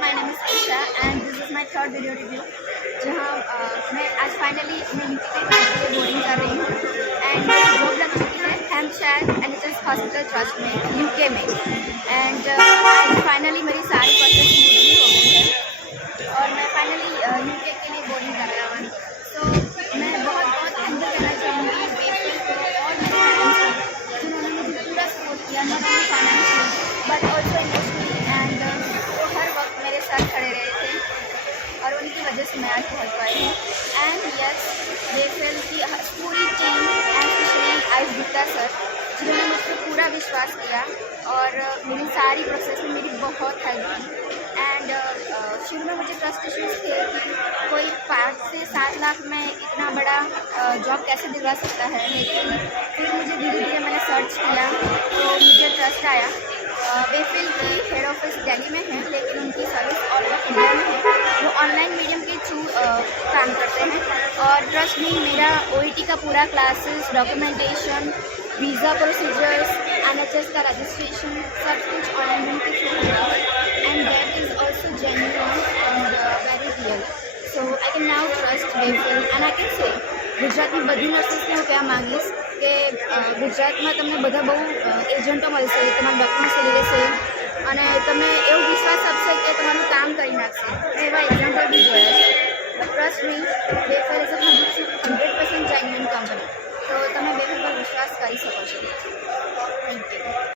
My name is Isha and this is my third video review जहाँ मैं आज finally अपने यूके के लिए बोर्डिंग कर रही हूँ एंड जॉब लग चुकी है हैम्पशायर एनएचएस हॉस्पिटल ट्रस्ट में यूके में एंड आज फाइनली मेरी सारी प्रोसेस स्मूथली हो गई है और मैं फाइनली यूके के लिए बोर्डिंग कर रहा हूँ। तो मैं बहुत बहुत थैंक यू कहना चाहूँगी वेफल को और मेरे पेरेंट्स को जिन्होंने मुझे पूरा सपोर्ट किया, not only financially but also emotionally and वो हर वक्त मेरे साथ खड़े रहे थे और उनकी वजह से मैं आज पहुँच पाई हूँ। एंड यस वेफल की पूरी team and specially Ayush Gupta sir जिन्होंने मुझ पर पूरा विश्वास किया और मेरी सारी प्रोसेस में मेरी बहुत हेल्प की। एंड शुरू में मुझे ट्रस्ट इश्यूज़ थे कि कोई 5 से 7 लाख में इतना बड़ा जॉब कैसे दिलवा सकता है, लेकिन फिर मुझे धीरे धीरे मैंने सर्च किया तो मुझे ट्रस्ट आया। वेफल की हेड ऑफिस दिल्ली में है लेकिन उनकी सर्विस ऑल ओवर इंडिया में है। वो ऑनलाइन मीडियम के थ्रू काम करते हैं और ट्रस्ट में मेरा ओईटी का पूरा classes, documentation, visa procedures, NHS का रजिस्ट्रेशन सब कुछ ऑनलाइन के थ्रू होता है and that is also genuine and very real. So I can now trust Wayfield and I can say ગુજરાતની બધી નર્સિસને હું કહેવા માંગીશ કે ગુજરાતમાં તમને બધા બહુ એજન્ટો મળશે, તમારા ડોક્યુમેન્ટ્સ લઈ લેશે અને તમને એવો વિશ્વાસ આપશે કે તમારું કામ કરી નાખશે. મેં એવા એજન્ટો બી જોયા છે. But trust me, wafer is a 100% genuine company. તો તમે વેફર પર વિશ્વાસ કરી શકો છો. Thank you.